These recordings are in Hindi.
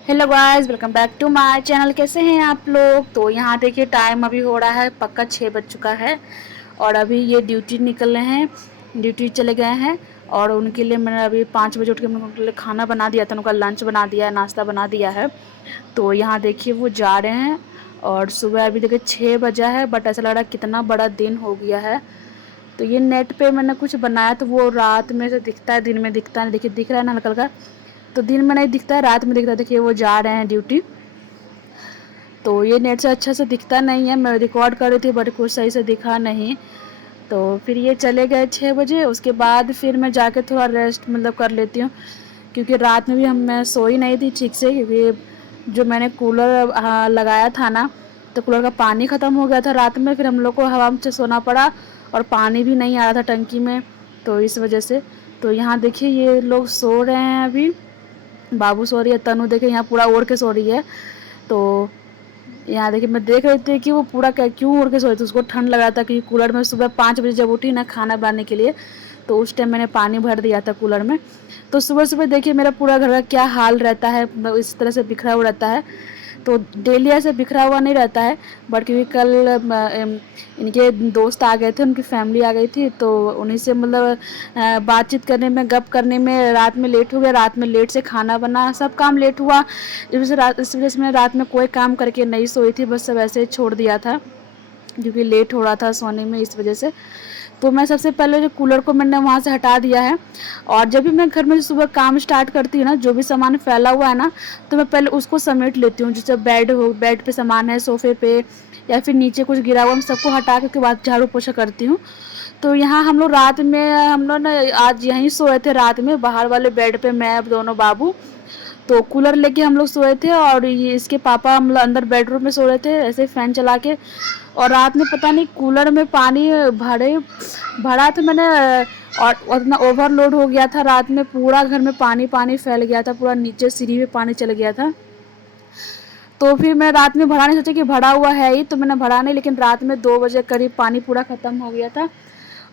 Hello guys, welcome back to my channel. कैसे हैं आप लोग? तो यहाँ देखिए टाइम अभी हो रहा है पक्का 6 बज चुका है और अभी ये ड्यूटी निकल रहे हैं, ड्यूटी चले गए हैं। और उनके लिए मैंने अभी 5 बजे उठ के उनके लिए खाना बना दिया था, उनका लंच बना दिया है, नाश्ता बना दिया है। तो यहाँ देखिए वो जा रहे हैं और सुबह अभी देखिए 6 बजा है, बट ऐसा लग रहा है कितना बड़ा दिन हो गया है। तो ये नेट पे मैंने कुछ बनाया तो वो रात में से दिखता है, दिन में दिखता है। देखिए दिख रहा है ना हल्का हल्का, तो दिन में नहीं दिखता है, रात में दिखता है। देखिए वो जा रहे हैं ड्यूटी। तो ये नेट से अच्छा से दिखता नहीं है, मैं रिकॉर्ड कर रही थी बट कुछ सही से दिखा नहीं। तो फिर ये चले गए 6 बजे। उसके बाद फिर मैं जाके थोड़ा रेस्ट मतलब कर लेती हूँ, क्योंकि रात में भी मैं सोई नहीं थी ठीक से, क्योंकि जो मैंने कूलर लगाया था ना, तो कूलर का पानी ख़त्म हो गया था रात में। फिर हम लोग को हवा में सोना पड़ा और पानी भी नहीं आ रहा था टंकी में, तो इस वजह से। तो यहाँ देखिए ये लोग सो रहे हैं अभी, बाबू सो रही है, तनु देखे यहाँ पूरा ओढ़ के सो रही है। तो यहाँ देखिए मैं देख रही थी कि वो पूरा क्यों उड़ के सोई थी, उसको ठंड लग रहा था। क्योंकि कूलर में सुबह 5 बजे जब उठी ना खाना बनाने के लिए, तो उस टाइम मैंने पानी भर दिया था कूलर में। तो सुबह सुबह देखिए मेरा पूरा घर का क्या हाल रहता है, इस तरह से बिखरा हुआ रहता है। तो डेली ऐसे बिखरा हुआ नहीं रहता है, बट क्योंकि कल इनके दोस्त आ गए थे, उनकी फैमिली आ गई थी, तो उन्हीं से मतलब बातचीत करने में, गप करने में रात में लेट हो गया। रात में लेट से खाना बना, सब काम लेट हुआ। इस वजह से मैं रात में कोई काम करके नहीं सोई थी, बस सब ऐसे ही छोड़ दिया था, क्योंकि लेट हो रहा था सोने में, इस वजह से। तो मैं सबसे पहले जो कूलर को मैंने वहाँ से हटा दिया है। और जब भी मैं घर में सुबह काम स्टार्ट करती हूँ ना, जो भी सामान फैला हुआ है ना, तो मैं पहले उसको समेट लेती हूँ। जैसे बेड पे सामान है, सोफे पे या फिर नीचे कुछ गिरा हुआ, मैं सबको हटा के बाद झाड़ू पोछा करती हूँ। तो यहाँ हम लोग रात में, हम लोग ना आज यहीं सोए थे रात में, बाहर वाले बेड पे, मैं दोनों बाबू। तो कूलर लेके हम लोग सोए थे और ये इसके पापा हम लोग अंदर बेडरूम में सो रहे थे ऐसे फैन चला के। और रात में पता नहीं कूलर में पानी भरे भरा था मैंने, और उतना ओवरलोड हो गया था रात में, पूरा घर में पानी पानी फैल गया था, पूरा नीचे सीढ़ी में पानी चल गया था। तो फिर मैं रात में भरा नहीं, सोचा कि भरा हुआ है ही, तो मैंने भरा नहीं। लेकिन रात में 2 बजे करीब पानी पूरा ख़त्म हो गया था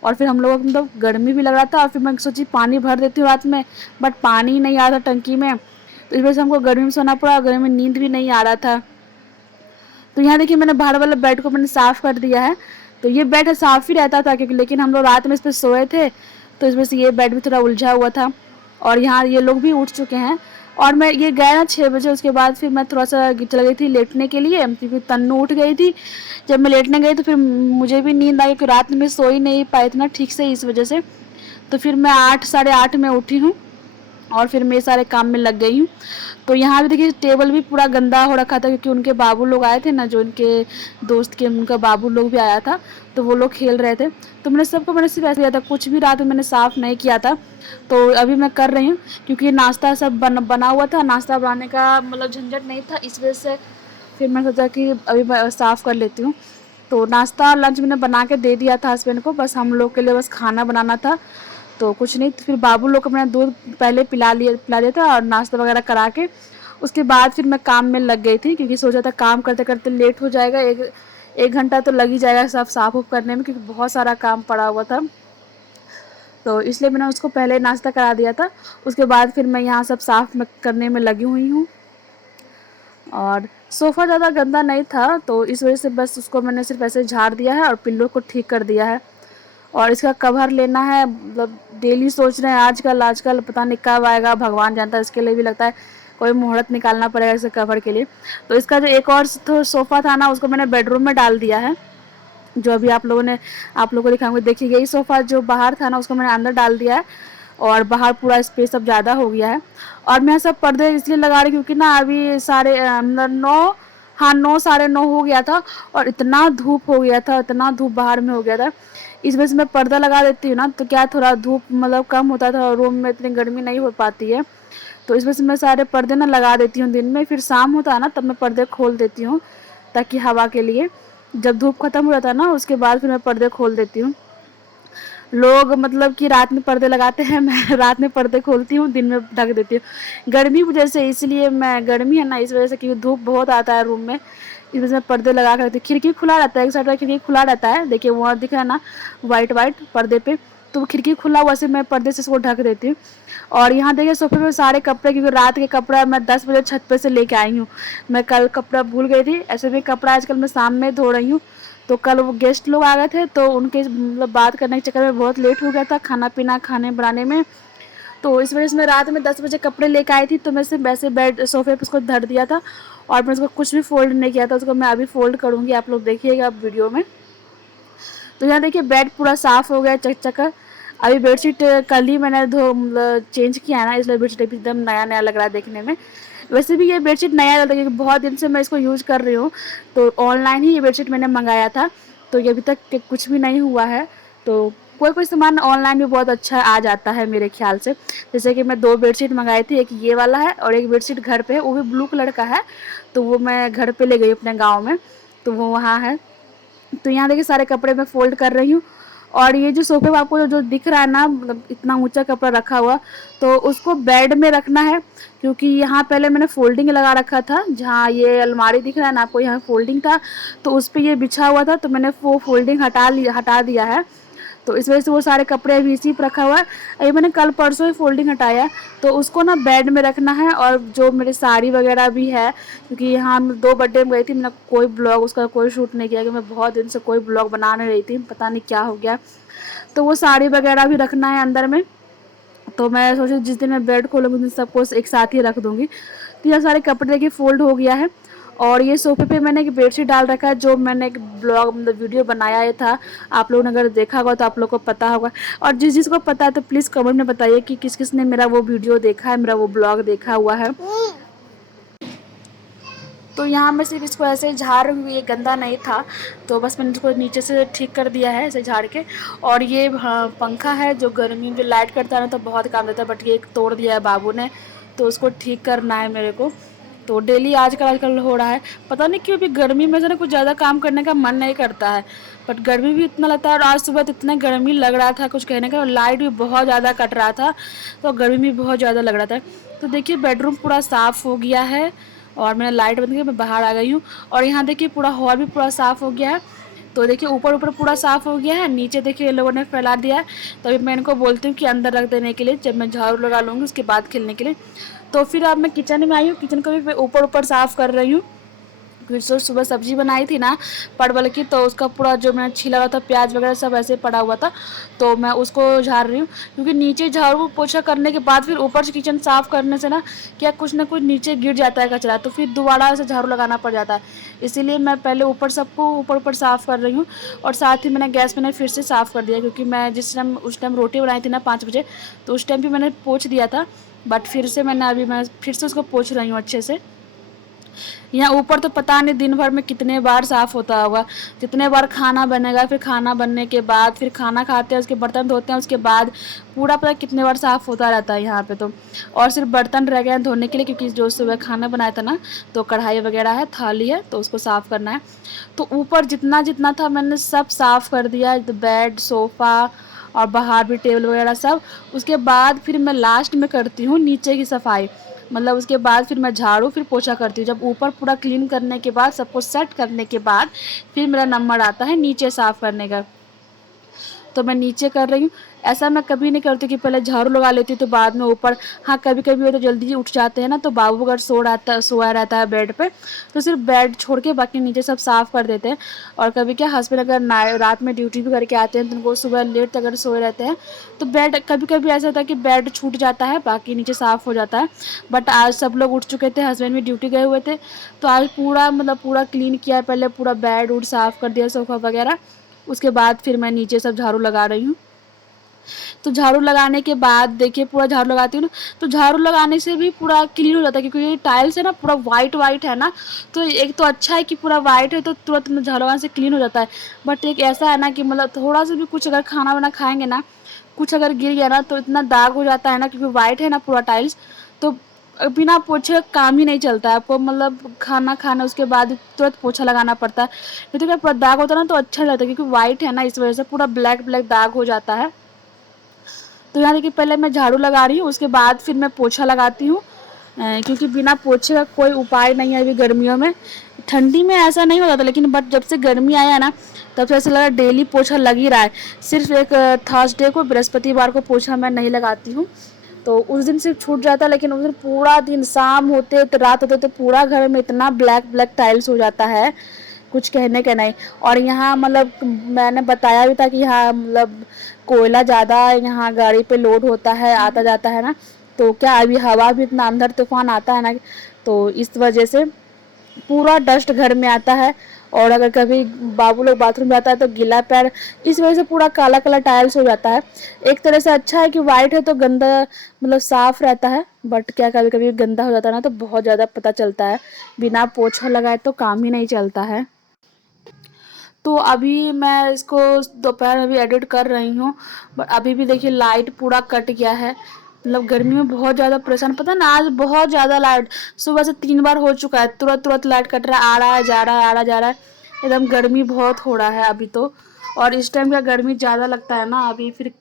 और फिर हम लोगों को मतलब गर्मी भी लग रहा था। और फिर मैं सोची पानी भर देती हूँ रात में, बट पानी ही नहीं आ रहा था टंकी में, तो इस वजह से हमको गर्मी में सोना पड़ा, गर्मी में नींद भी नहीं आ रहा था। तो यहाँ देखिए मैंने बाहर वाला बेड को मैंने साफ़ कर दिया है। तो ये बेड साफ़ ही रहता था, क्योंकि लेकिन हम लोग रात में इस पर सोए थे, तो इस वजह से ये बेड भी थोड़ा उलझा हुआ था। और यहाँ ये लोग भी उठ चुके हैं। और मैं ये गया ना 6 बजे, उसके बाद फिर मैं थोड़ा सा चल गई थी लेटने के लिए, क्योंकि तन्नू उठ गई थी। जब मैं लेटने गई तो फिर मुझे भी नींद आ गई, क्योंकि रात में सो ही नहीं पाई थी ना ठीक से, इस वजह से। तो फिर मैं 8 साढ़े 8 में उठी हूँ और फिर मैं सारे काम में लग गई हूँ। तो यहाँ भी देखिए टेबल भी पूरा गंदा हो रखा था, क्योंकि उनके बाबू लोग आए थे ना, जो उनके दोस्त के उनका बाबू लोग भी आया था, तो वो लोग खेल रहे थे। तो मैंने सिर्फ ऐसे किया था, कुछ भी रात में मैंने साफ़ नहीं किया था। तो अभी मैं कर रही हूँ, क्योंकि नाश्ता सब बना हुआ था, नाश्ता बनाने का मतलब झंझट नहीं था, इस वजह से फिर मैंने सोचा कि अभी मैं साफ़ कर लेती हूँ। तो नाश्ता लंच मैंने बना के दे दिया था हस्बैंड को, बस हम लोग के लिए बस खाना बनाना था। तो कुछ नहीं, तो फिर बाबू लोग को मैंने दूध पहले पिला दिया था और नाश्ता वगैरह करा के उसके बाद फिर मैं काम में लग गई थी, क्योंकि सोचा था काम करते करते लेट हो जाएगा, एक एक घंटा तो लग ही जाएगा सब साफ उफ करने में, क्योंकि बहुत सारा काम पड़ा हुआ था। तो इसलिए मैंने उसको पहले नाश्ता करा दिया था, उसके बाद फिर मैं यहाँ सब साफ करने में लगी हुई हूँ। और सोफ़ा ज़्यादा गंदा नहीं था, तो इस वजह से बस उसको मैंने सिर्फ ऐसे झाड़ दिया है और पिल्लो को ठीक कर दिया है। और इसका कवर लेना है, मतलब डेली सोच रहे हैं, आजकल आजकल पता नहीं कब आएगा, भगवान जानता है। इसके लिए भी लगता है कोई मुहूर्त निकालना पड़ेगा इसके कवर के लिए। तो इसका जो एक और सोफ़ा था ना, उसको मैंने बेडरूम में डाल दिया है, जो अभी आप लोगों को दिखाऊंगी। देखिए यही सोफ़ा जो बाहर था ना, उसको मैंने अंदर डाल दिया है और बाहर पूरा स्पेस अब ज़्यादा हो गया है। और मैं सब पर्दे इसलिए लगा रही, क्योंकि ना अभी सारे मतलब 9, हाँ 9 साढ़े 9 हो गया था और इतना धूप हो गया था, इतना धूप बाहर में हो गया था। इस वजह से मैं पर्दा लगा देती हूँ ना, तो क्या थोड़ा धूप मतलब कम होता था और रूम में इतनी गर्मी नहीं हो पाती है। तो इस वजह से मैं सारे पर्दे ना लगा देती हूँ दिन में, फिर शाम होता है ना तब मैं पर्दे खोल देती हूँ, ताकि हवा के लिए। जब धूप खत्म हो जाता है ना, उसके बाद फिर मैं पर्दे खोल देती हूँ। लोग मतलब कि रात में पर्दे लगाते हैं, मैं रात में पर्दे खोलती हूँ, दिन में ढक देती हूँ गर्मी वजह से। इसलिए मैं, गर्मी है ना इस वजह से, क्योंकि धूप बहुत आता है रूम में, इस वजह से मैं पर्दे लगा कर रखती हूँ। खिड़की खुला रहता है, एक साइड का खिड़की खुला रहता है, देखिए वहाँ दिख रहा है ना वाइट वाइट पर्दे पे, तो वो खिड़की खुला हुआ से मैं पर्दे से इसको ढक देती हूँ। और यहाँ देखिए सोफे पे सारे कपड़े, क्योंकि रात के कपड़ा मैं 10 बजे छत पे से लेके आई हूँ। मैं कल कपड़ा भूल गई थी, ऐसे भी कपड़ा आजकल मैं शाम में धो रही हूँ। तो कल वो गेस्ट लोग आ गए थे, तो उनके मतलब बात करने के चक्कर में बहुत लेट हो गया था खाना पीना खाने बनाने में। तो इस वजह से मैं रात में 10 बजे कपड़े लेके आई थी, तो मैं सिर्फ वैसे बेड सोफे पे उसको धर दिया था और मैं उसको कुछ भी फोल्ड नहीं किया था। उसको मैं अभी फोल्ड करूँगी, आप लोग देखिएगा वीडियो में। तो यहाँ देखिए बेड पूरा साफ़ हो गया चक। अभी बेडशीट कल ही मैंने चेंज किया है ना, इसलिए बेडशीट अभी एकदम नया नया लग रहा है देखने में। वैसे भी ये बेडशीट नया लग रहा है क्योंकि बहुत दिन से मैं इसको यूज़ कर रही हूँ। तो ऑनलाइन ही ये बेडशीट मैंने मंगाया था, तो ये अभी तक कुछ भी नहीं हुआ है। तो कोई कोई सामान ऑनलाइन भी बहुत अच्छा आ जाता है मेरे ख्याल से। जैसे कि मैं 2 बेडशीट मंगाई थी, एक ये वाला है और एक बेडशीट घर पे है, वो भी ब्लू कलर का है। तो वो मैं घर पे ले गई अपने गाँव में, तो वो वहाँ है। तो यहाँ देखिए सारे कपड़े मैं फ़ोल्ड कर रही हूँ। और ये जो सोफे पे आपको जो दिख रहा है ना, मतलब इतना ऊंचा कपड़ा रखा हुआ, तो उसको बेड में रखना है। क्योंकि यहाँ पहले मैंने फोल्डिंग लगा रखा था, जहाँ ये अलमारी दिख रहा है ना आपको, यहाँ फोल्डिंग था, तो उस पर ये बिछा हुआ था, तो मैंने वो फोल्डिंग हटा दिया है। तो इस वजह से वो सारे कपड़े अभी इसी पर रखा हुआ है। अभी मैंने कल परसों ही फोल्डिंग हटाया, तो उसको ना बेड में रखना है। और जो मेरी साड़ी वगैरह भी है, क्योंकि यहाँ 2 बर्थडे में गई थी, मैंने कोई ब्लॉग उसका कोई शूट नहीं किया, कि मैं बहुत दिन से कोई ब्लॉग बना नहीं रही थी, पता नहीं क्या हो गया। तो वो साड़ी वगैरह भी रखना है अंदर में। तो मैं सोची जिस दिन मैं बेड खोलूँगी उस दिन सबको एक साथ ही रख दूँगी। तो यह सारे कपड़े देखिए फ़ोल्ड हो गया है। और ये सोफे पे मैंने एक बेडशीट डाल रखा है, जो मैंने एक ब्लॉग मतलब वीडियो बनाया ही था। आप लोगों ने अगर देखा होगा तो आप लोग को पता होगा, और जिसको पता है तो प्लीज़ कमेंट में बताइए कि किस किस ने मेरा वो वीडियो देखा है, मेरा वो ब्लॉग देखा हुआ है। तो यहाँ मैं सिर्फ इसको ऐसे ही झाड़ रही हूँ, ये गंदा नहीं था, तो बस मैंने इसको नीचे से ठीक कर दिया है ऐसे झाड़ के। और ये पंखा है जो गर्मी में लाइट करता है ना, तो बहुत काम देता है, बट ये तोड़ दिया है बाबू ने, तो उसको ठीक करना है मेरे को। तो डेली आजकल हो रहा है, पता नहीं क्यों अभी गर्मी में से ना कुछ ज़्यादा काम करने का मन नहीं करता है। बट गर्मी भी इतना लगता है, और आज सुबह तो इतना गर्मी लग रहा था कुछ कहने का, और लाइट भी बहुत ज़्यादा कट रहा था, तो गर्मी भी बहुत ज़्यादा लग रहा था। तो देखिए बेडरूम पूरा साफ़ हो गया है, और मैंने लाइट बंद की, मैं बाहर आ गई हूँ। और यहाँ देखिए पूरा हॉल भी पूरा साफ़ हो गया है। तो देखिए ऊपर ऊपर पूरा साफ़ हो गया है, नीचे देखिए ये लोगों ने फैला दिया है। तो अभी मैं इनको बोलती हूँ कि अंदर रख देने के लिए, जब मैं झाड़ू लगा लूँगी उसके बाद खेलने के लिए। तो फिर अब मैं किचन में आई हूँ, किचन को भी ऊपर ऊपर साफ़ कर रही हूँ। फिर सुबह सब्जी बनाई थी ना परवल की, तो उसका पूरा जो मैंने छिला हुआ था प्याज वगैरह सब ऐसे पड़ा हुआ था, तो मैं उसको झाड़ रही हूँ। क्योंकि नीचे झाड़ू पोछा करने के बाद फिर ऊपर से किचन साफ़ करने से ना क्या कुछ ना कुछ नीचे गिर जाता है कचरा, तो फिर दोबारा से झाड़ू लगाना पड़ जाता है। इसीलिए मैं पहले ऊपर सबको ऊपर ऊपर साफ़ कर रही हूँ। और साथ ही मैंने गैस मैंने फिर से साफ़ कर दिया, क्योंकि मैं उस टाइम रोटी बनाई थी ना 5 बजे, तो उस टाइम भी मैंने पोंछ दिया था। बट फिर से मैं फिर से उसको पोंछ रही हूँ अच्छे से। यहाँ ऊपर तो पता नहीं दिन भर में कितने बार साफ़ होता होगा, जितने बार खाना बनेगा, फिर खाना बनने के बाद फिर खाना खाते हैं, उसके बर्तन धोते हैं, उसके बाद पूरा पता कितने बार साफ़ होता रहता है यहाँ पे तो। और सिर्फ बर्तन रह गए हैं धोने के लिए, क्योंकि जो सुबह खाना बनाया था ना, तो कढ़ाई वगैरह है, थाली है, तो उसको साफ़ करना है। तो ऊपर जितना जितना था मैंने सब साफ़ कर दिया, बेड सोफ़ा और बाहर भी टेबल वगैरह सब। उसके बाद फिर मैं लास्ट में करती हूँ नीचे की सफाई, मतलब उसके बाद फिर मैं झाड़ू फिर पोछा करती हूँ। जब ऊपर पूरा क्लीन करने के बाद सबको सेट करने के बाद फिर मेरा नंबर आता है नीचे साफ़ करने का, तो मैं नीचे कर रही हूँ। ऐसा मैं कभी नहीं करती कि पहले झाड़ू लगा लेती हूँ तो बाद में ऊपर। हाँ कभी कभी वो तो जल्दी ही उठ जाते हैं ना, तो बाबू अगर सोया रहता है बेड पे, तो सिर्फ बेड छोड़ के बाकी नीचे सब साफ़ कर देते हैं। और कभी क्या हस्बैंड अगर रात में ड्यूटी भी करके आते हैं, तो उनको सुबह लेट तक अगर सोए रहते हैं, तो बेड कभी कभी ऐसा होता है कि बेड छूट जाता है, बाकी नीचे साफ़ हो जाता है। बट आज सब लोग उठ चुके थे, हस्बैंड भी ड्यूटी गए हुए थे, तो आज पूरा मतलब पूरा क्लीन किया, पहले पूरा बेड उड साफ़ कर दिया, सोफ़ा वगैरह। उसके बाद फिर मैं नीचे सब झाड़ू लगा रही हूँ। तो झाड़ू लगाने के बाद देखिए पूरा झाड़ू लगाती हूँ ना, तो झाड़ू लगाने से भी पूरा क्लीन हो जाता है, क्योंकि ये टाइल्स है ना पूरा वाइट वाइट है ना। तो एक तो अच्छा है कि पूरा वाइट है, तो तुरंत झाड़ू लगाने से क्लीन हो जाता है। बट एक ऐसा है ना कि मतलब थोड़ा सा भी कुछ अगर खाना वाना खाएंगे ना, कुछ अगर गिर गया ना, तो इतना दाग हो जाता है ना, क्योंकि वाइट है ना पूरा टाइल्स। तो बिना पोछे काम ही नहीं चलता है आपको, मतलब खाना खाना उसके बाद तुरंत पोछा लगाना पड़ता है। नहीं तो क्या पूरा दाग होता है ना, तो अच्छा नहीं लगता, क्योंकि वाइट है ना, इस वजह से पूरा ब्लैक ब्लैक दाग हो जाता है। तो यहाँ देखिए पहले मैं झाड़ू लगा रही हूँ, उसके बाद फिर मैं पोछा लगाती हूँ, क्योंकि बिना पोछे का कोई उपाय नहीं है अभी गर्मियों में। ठंडी में ऐसा नहीं होता था, लेकिन बट जब से गर्मी आया ना तब से ऐसा लगा डेली पोछा लग ही रहा है। सिर्फ एक थर्सडे को, बृहस्पतिवार को पोछा मैं नहीं लगाती हूँ, तो उस दिन सिर्फ छूट जाता है। लेकिन उस दिन पूरा दिन, शाम होते तो रात होते तो पूरा घर में इतना ब्लैक ब्लैक टाइल्स हो जाता है, कुछ कहने का नहीं। और यहाँ मतलब मैंने बताया भी था कि यहाँ मतलब कोयला ज़्यादा यहाँ गाड़ी पे लोड होता है, आता जाता है ना, तो क्या अभी हवा भी इतना अंदर तूफान आता है ना, तो इस वजह से पूरा डस्ट घर में आता है। और अगर कभी बाबू लोग बाथरूम जाता है तो गीला पैर, इस वजह से पूरा काला काला टाइल्स हो जाता है। एक तरह से अच्छा है कि वाइट है तो गंदा मतलब साफ रहता है, बट क्या कभी कभी गंदा हो जाता है ना तो बहुत ज़्यादा पता चलता है, बिना पोछा लगाए तो काम ही नहीं चलता है। तो अभी मैं इसको दोपहर में भी एडिट कर रही हूँ, बट अभी भी देखिए लाइट पूरा कट गया है। मतलब गर्मी में बहुत ज़्यादा परेशान, पता है ना, आज बहुत ज़्यादा लाइट सुबह से 3 बार हो चुका है, तुरंत तुरंत लाइट कट रहा है, आ रहा है जा रहा है, आ रहा जा रहा है। एकदम गर्मी बहुत हो रहा है अभी तो। और इस टाइम का गर्मी ज़्यादा लगता है ना अभी, फिर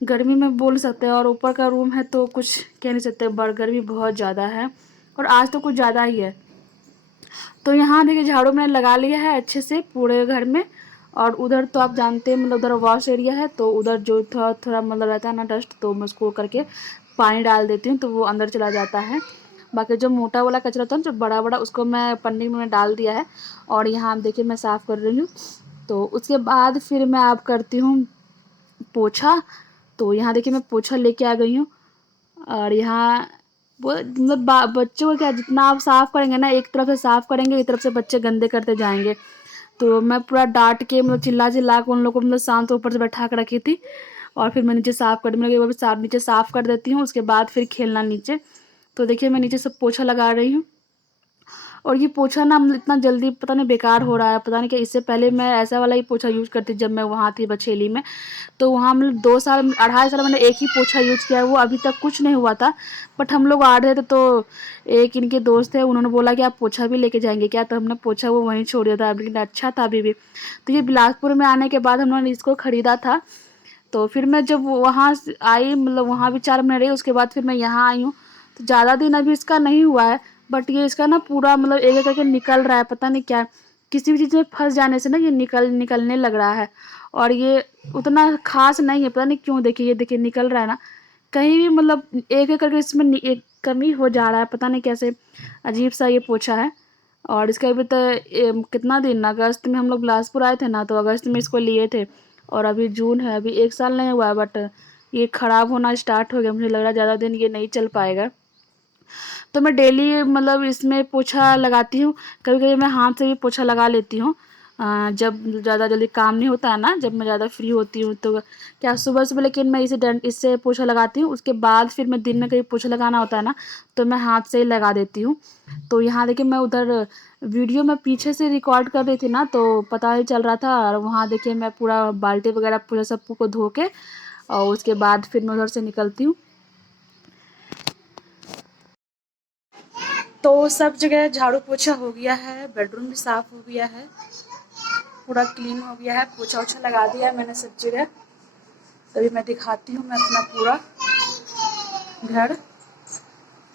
गर्मी में बोल सकते हैं। और ऊपर का रूम है तो कुछ कह नहीं सकते, बड़ गर्मी बहुत ज़्यादा है, और आज तो कुछ ज़्यादा ही है। तो यहाँ देखिए झाड़ू मैंने लगा लिया है अच्छे से पूरे घर में। और उधर तो आप जानते हैं मतलब उधर वॉश एरिया है, तो उधर जो थोड़ा थोड़ा मतलब रहता है ना डस्ट, तो मैं उसको करके पानी डाल देती हूँ तो वो अंदर चला जाता है। बाकी जो मोटा वाला कचरा था जो बड़ा बड़ा, उसको मैं पन्नी में डाल दिया है। और यहाँ देखिए मैं साफ़ कर रही हूँ। तो उसके बाद फिर मैं आप करती हूँ पोछा। तो यहाँ देखिए मैं पोछा लेके आ गई हूँ। और यहाँ वो मतलब बच्चों को क्या, जितना आप साफ़ करेंगे ना, एक तरफ से साफ़ करेंगे एक तरफ से बच्चे गंदे करते जाएंगे। तो मैं पूरा डांट के मतलब चिल्ला चिल्ला के उन लोगों को मतलब शांत ऊपर से बैठा के रखी थी। और फिर मैं नीचे साफ़ कर दी, मैं एक बार साफ नीचे साफ़ कर देती हूँ, उसके बाद फिर खेलना नीचे। तो देखिए मैं नीचे सब पोछा लगा रही हूँ। और ये पोछा ना मतलब इतना जल्दी पता नहीं बेकार हो रहा है, पता नहीं क्या। इससे पहले मैं ऐसा वाला ही पोछा यूज़ करती जब मैं वहाँ थी बछेली में, तो वहाँ मतलब 2 साल 2.5 साल मैंने एक ही पोछा यूज़ किया है, वो अभी तक कुछ नहीं हुआ था। बट हम लोग आ रहे थे तो एक इनके दोस्त थे, उन्होंने बोला कि आप पोछा भी लेके जाएंगे क्या, तो हमने पोछा वो वहीं छोड़ दिया था, लेकिन अच्छा था अभी भी। तो ये बिलासपुर में आने के बाद हम लोगों ने इसको ख़रीदा था। तो फिर मैं जब वहाँ से आई मतलब वहाँ भी 4 महीने रही, उसके बाद फिर मैं यहाँ आई हूँ। तो ज़्यादा दिन अभी इसका नहीं हुआ है, बट ये इसका ना पूरा मतलब एक एक करके निकल रहा है, पता नहीं क्या, किसी भी चीज़ में फंस जाने से ना ये निकलने लग रहा है। और ये उतना खास नहीं है, पता नहीं क्यों, देखिए ये देखिए निकल रहा है ना, कहीं भी मतलब एक एक करके इसमें एक कमी हो जा रहा है, पता नहीं कैसे, अजीब सा ये पोछा है। और इसका अभी तो कितना दिन, अगस्त में हम लोग बिलासपुर आए थे ना, तो अगस्त में इसको लिए थे। और अभी जून है, अभी 1 साल नहीं हुआ है, बट ये ख़राब होना स्टार्ट हो गया, मुझे लग रहा है ज़्यादा दिन ये नहीं चल पाएगा। तो मैं डेली मतलब इसमें पोछा लगाती हूँ, कभी कभी मैं हाथ से भी पोछा लगा लेती हूँ। जब ज़्यादा जल्दी काम नहीं होता है ना, जब मैं ज़्यादा फ्री होती हूँ तो क्या सुबह सुबह, लेकिन मैं इससे पोछा लगाती हूँ। उसके बाद फिर मैं दिन में कहीं पोछा लगाना होता है ना, तो मैं हाथ से ही लगा देती हूँ। तो यहाँ देखिए मैं उधर वीडियो में पीछे से रिकॉर्ड कर रही थी ना, तो पता ही चल रहा था। और वहाँ देखिए मैं पूरा बाल्टी वगैरह पूरा सब को धो के, और उसके बाद फिर मैं उधर से निकलती हूँ। तो सब जगह झाड़ू पोछा हो गया है, बेडरूम भी साफ़ हो गया है, पूरा क्लीन हो गया है, पोछा ओछा लगा दिया है मैंने सब जगह। तभी मैं दिखाती हूँ मैं अपना पूरा घर।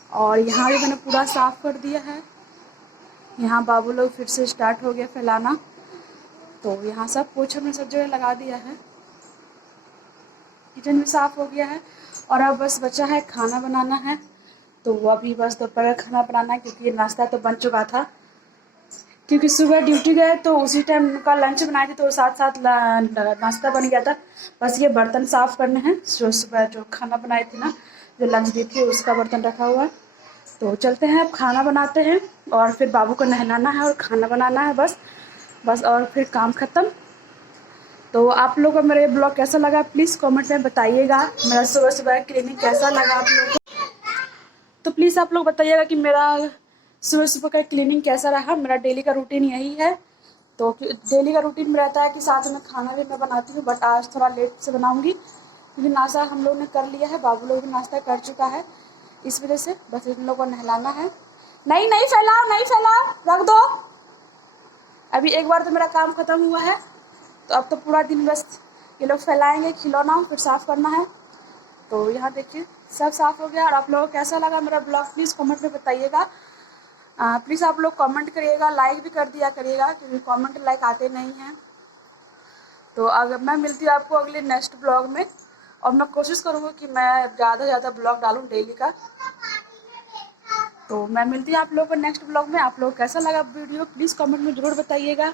और यहाँ भी मैंने पूरा साफ़ कर दिया है। यहाँ बाबू लोग फिर से स्टार्ट हो गया फैलाना, तो यहाँ सब पोछा मैंने सब जगह लगा दिया है। किचन भी साफ़ हो गया है। और अब बस बचा है खाना बनाना है, तो वो अभी बस दोपहर का खाना बनाना है, क्योंकि नाश्ता तो बन चुका था। क्योंकि सुबह ड्यूटी गए तो उसी टाइम उनका लंच बनाए थे, तो साथ साथ नाश्ता बन गया था। बस ये बर्तन साफ़ करने हैं, जो सुबह जो खाना बनाई थी ना, जो लंच दी थी उसका बर्तन रखा हुआ है। तो चलते हैं अब खाना बनाते हैं, और फिर बाबू को नहलाना है और खाना बनाना है, बस और फिर काम ख़त्म। तो आप लोगों को मेरा ये ब्लॉग कैसा लगा प्लीज़ कमेंट में बताइएगा। मेरा सुबह सुबह क्लिनिक कैसा लगा आप लोगों को, तो प्लीज़ आप लोग बताइएगा कि मेरा सुबह सुबह का क्लीनिंग कैसा रहा। मेरा डेली का रूटीन यही है। तो डेली का रूटीन में रहता है कि साथ में खाना भी मैं बनाती हूँ, बट आज थोड़ा लेट से बनाऊँगी, क्योंकि नाश्ता हम लोग ने कर लिया है, बाबू लोग भी नाश्ता कर चुका है, इस वजह से बस इन लोगों को नहलाना है। नहीं नहीं फैलाओ, नहीं फैलाओ, रख दो। अभी एक बार तो मेरा काम ख़त्म हुआ है, तो अब तो पूरा दिन बस ये लोग फैलाएंगे, खिलौना फिर साफ़ करना है। तो यहाँ देखिए सब साफ़ हो गया। और आप लोगों को कैसा लगा मेरा ब्लॉग प्लीज़ कमेंट में बताइएगा। प्लीज़ आप लोग कमेंट करिएगा, लाइक भी कर दिया करिएगा क्योंकि कमेंट लाइक आते नहीं हैं। तो अगर मैं मिलती हूँ आपको अगले नेक्स्ट ब्लॉग में, और मैं कोशिश करूँगी कि मैं ज़्यादा से ज़्यादा ब्लॉग डालूँ डेली का। तो मैं मिलती हूँ आप लोगों को नेक्स्ट ब्लॉग में। आप लोग कैसा लगा वीडियो प्लीज़ कमेंट में ज़रूर बताइएगा।